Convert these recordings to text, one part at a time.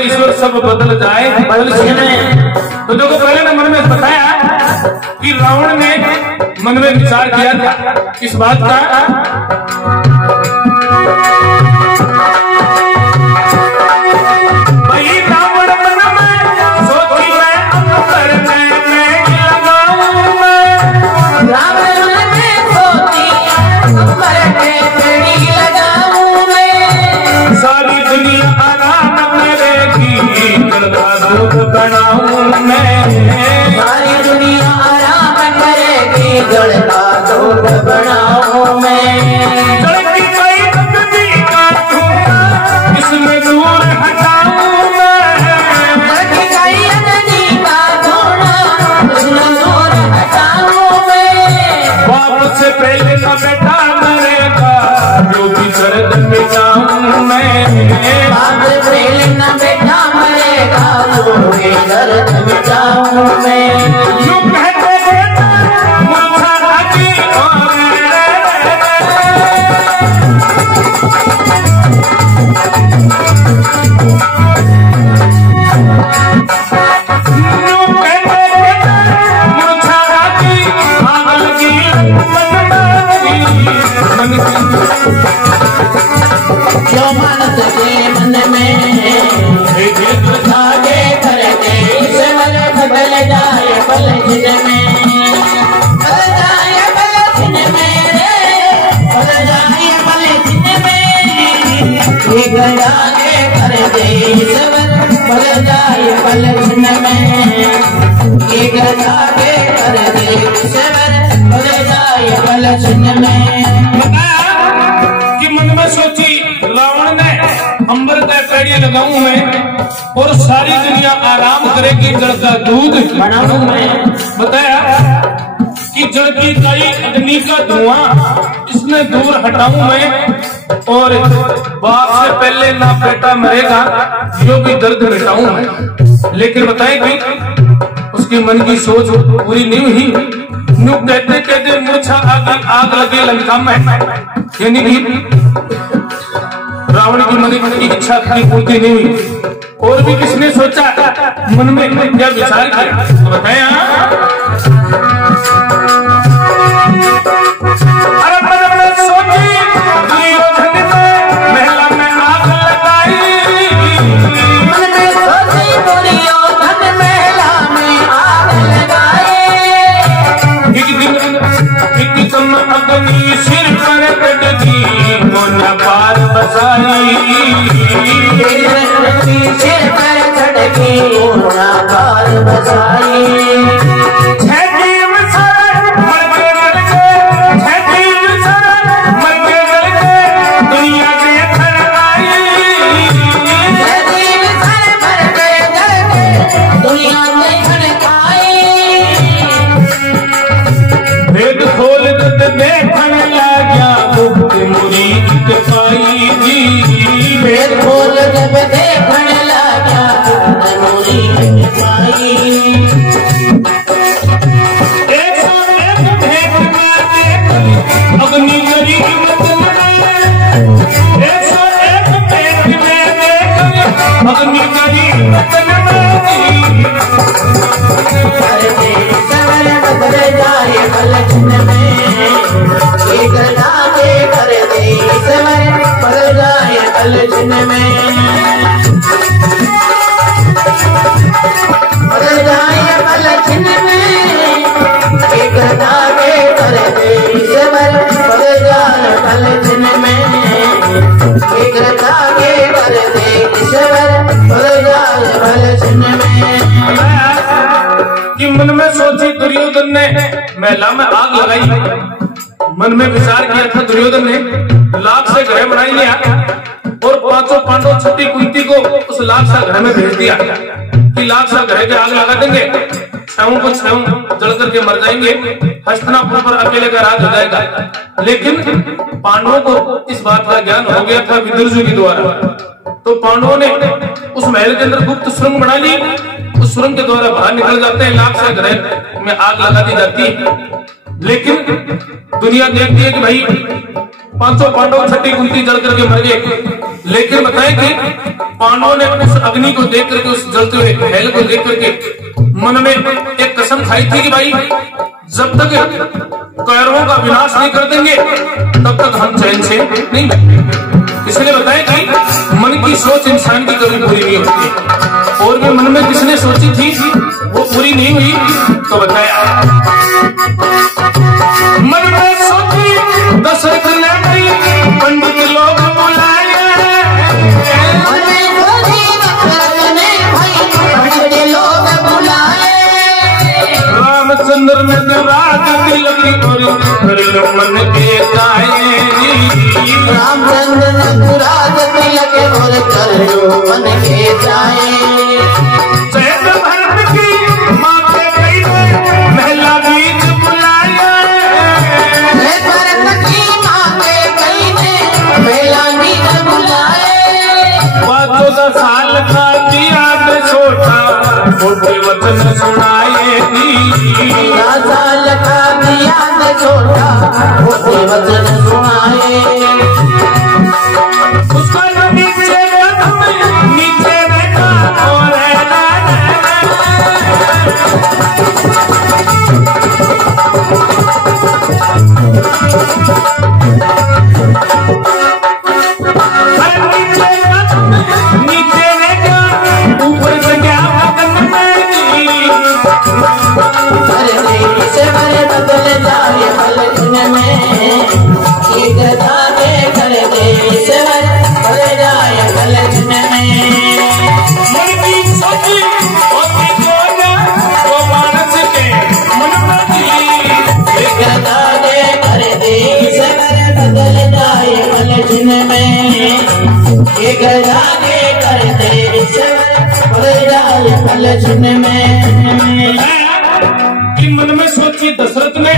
ईश्वर सब बदल जाए। तो देखो पहले ने मन में बताया कि रावण ने मन में विचार किया था इस बात का भाई रावण मन में सोची मैं अंबर में लगाऊं मैं रावण मन में सोची अंबर में लगाऊं मैं सारी दुनिया दूध बनाऊं मैं सारी दुनिया आराम करेगी जड़ का दूध बनाऊं मैं जड़ की कोई तकदी काटूंगा इसमें दूर हटाऊं मैं जड़ की कोई तकदी काटूंगा इसमें दूर हटाऊं मैं बाप से पहले ना बेटा मरेगा जो भी दर्द मिटाऊं मैं बाप से पहले ना बेटा दर्द मिटाऊं मैं यूं कहते बेटा मुझा राजी यूं कहते बेटा मुझा राजी आग लगी क्यों मानस के मन में बदल जाए पल दिन में बदल जाए पल दिन में बदल जाए पल दिन में एक जाके कर दे सबर बदल जाए पल दिन में एक जाके कर दे सबर बदल जाए पल दिन में। कि मन में सोची रावण ने अंबर का पेड़िया लगाऊं मैं और सारी दुनिया आराम करेगी जड़ का दूध बनाऊं मैं। बताया कि जड़ की कई अग्नि का धुआं इसमें दूर हटाऊं मैं और बाप से पहले ना बेटा मरेगा जो भी दर्द मिटाऊं मैं। लेकिन बताए कि उसके मन की सोच पूरी नहीं हुई। यूं कहते कहते मूर्छा आग लगे लंका में यानी कि रावण की मन की इच्छा की पूर्ति नहीं हुई। और भी किसने सोचा मन में क्या विचार किया तो बताया अरे मन में सोची दुर्योधन ने महला में आग लगाई मन में सोची दुर्योधन महला में आग लगाई एक दम अग्नि सिर पर कट दी मोना पार बसाई सिर पर चढ़के मोना पार बसाई छठीम सर मर के जल के छठीम सर मर के जल के दुनिया के छिन में एक जाके कर दे ईश्वर पड़ जाए पल छिन में पड़ जाए पल छिन में एक जाके कर दे ईश्वर पड़ जाए पल छिन में एक जाके कर दे ईश्वर पड़ जाए पल छिन में। कि मन में सोची दुर्योधन ने महिला में आग लगाई। मन में विचार किया था दुर्योधन ने लाख से ग्रह बनाई लिया और पांचों पांडव छठी कुंती को उस लाख सा घर में भेज दिया कि लाख सा घर के आग लगा देंगे, छहों को छहों जल करके मर जाएंगे, हस्तिनापुर पर अकेले का राज हो जाएगा। लेकिन पांडवों को इस बात का ज्ञान हो गया था विदुर जी के द्वारा, तो पांडवों ने उस महल के अंदर गुप्त सुरंग बना ली। उस सुरंग के द्वारा बाहर निकल जाते हैं, लाख से घर में आग लगा दी जाती है। लेकिन दुनिया देखती है कि भाई पांचों पांडव छठी कुंती जल करके मर गए। लेकिन बताएं कि पांडवों ने उस अग्नि को देख करके, उस जलते हुए महल को देख करके मन में एक कसम खाई थी कि भाई जब तक कौरवों का विनाश नहीं कर देंगे तब तक हम चैन से नहीं बैठेंगे। इसलिए बताएं कि मन की सोच इंसान की कभी पूरी नहीं होती, और भी मन में किसने सोची थी वो पूरी नहीं हुई। तो बताया मन में सोची दशरथ ने पंडित लोग बुलाए, रामचंद्र ने राज तिलक और कर लो मन के गाए। रामचंद्र ने राज तिलक और कर लो मन के जाए। चैत भरत की माँ के कई महिला बीच बुलाया, भरत की माँ के कई ने महिला बीच बुलाए। 14 साल का दिया छोटा छोटे वचन सुनाए, 14 साल का दिया छोटा छोटे वचन सुनाए। उसका नीचे बैठा और नीचे ऊपर से क्या बदल जाए पल छिन में एक जाके कर दे ईश्वर पड़ जाए पल छिन में। मन की सोची होती तो मानस के मन एक जाके कर दे ईश्वर बदल जाए पल छिन में एक जाके कर दे ईश्वर पड़ जाए पल छिन में। कि मन में सोची दशरथ ने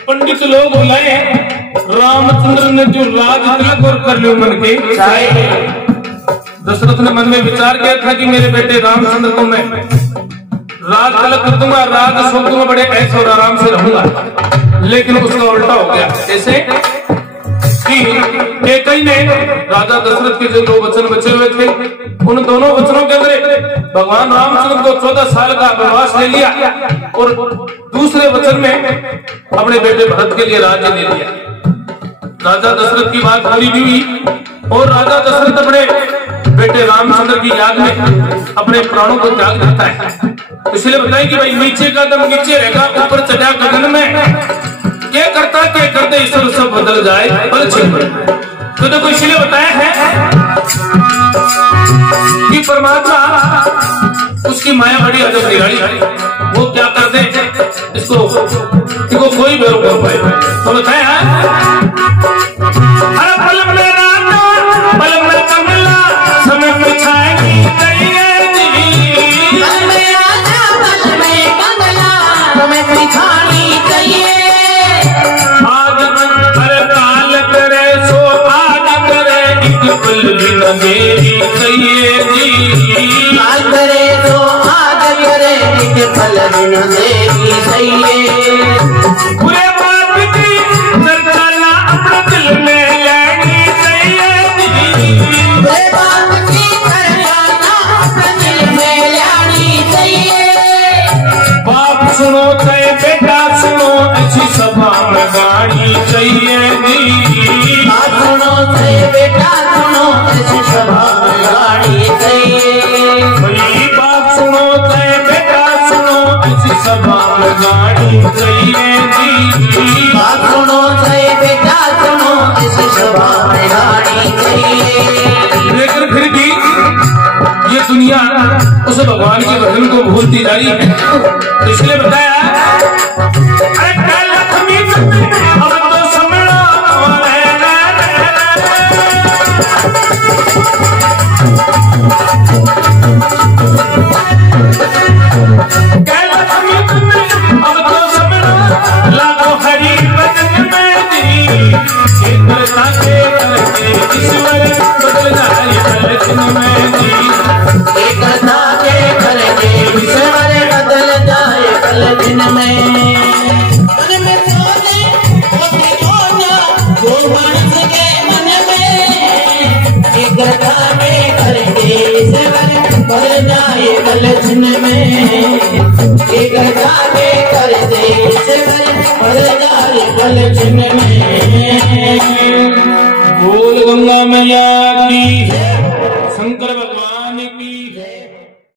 पंडित लोग बुलाए, रामचंद्र ने जो राज तिलक और कर लो मन के चाहे। दशरथ ने मन में विचार किया था कि मेरे बेटे रामचंद्र को मैं राज तिलक कर दूंगा, राज सुख दूंगा, बड़े ऐसे और आराम से रहूंगा। लेकिन उसका उल्टा हो गया। कैसे कि कैकेयी ने राजा दशरथ के जो 2 वचन बचे हुए थे, उन दोनों वचनों के अंदर भगवान रामचंद्र को 14 साल का वनवास ले लिया और दूसरे वचन में अपने बेटे भरत के लिए राज्य ले लिया। राजा दशरथ की बात पूरी भी हुई और राजा दशरथ अपने बेटे रामचंद्र की याद में अपने प्राणों को त्याग देता है। इसलिए बताएं कि भाई नीचे का दम नीचे रहेगा, ऊपर चढ़ा गगन में क्या करते ईश्वर सब बदल जाए पल छिन में। तो देखो इसलिए बताया है कि परमात्मा उसकी माया बड़ी अजब निराली है, वो क्या कर दे इसको कोई बेरोक कर पाए। तो बताया अरे पल में राजा पल में कमला समय में छाएगी पल में राजा पल में कमला समय में छानी चाहिए। आज हर काल करे सो आज करे एक पल भी न देरी चाहिए काल करे तो आज करे एक पल भी न देरी चाहिए। बुरे बात की चर्चा ना अपने दिल में लेनी चाहिए, बुरे बात की चर्चा ना अपने दिल में लेनी चाहिए। बाप सुनो चाहे बेटा सुनो ऐसी सब उस भगवान के भजन को भूलती जा रही है। तो इसलिए बताया अरे कल लक्ष्मी अब तो समझो कल लक्ष्मी अब तो समझो लागो हरि भजन में दी करके ईश्वर बदल जाए भजन में दी एकता के करके ईश्वर बदल जाए कल दिन में। मन में सोचे वो सोचा जो मानस के मन में एकता के करके ईश्वर बदल जाए कल दिन में। एकता के करके ईश्वर बदल जाए कल दिन में। बोल गंगा मैया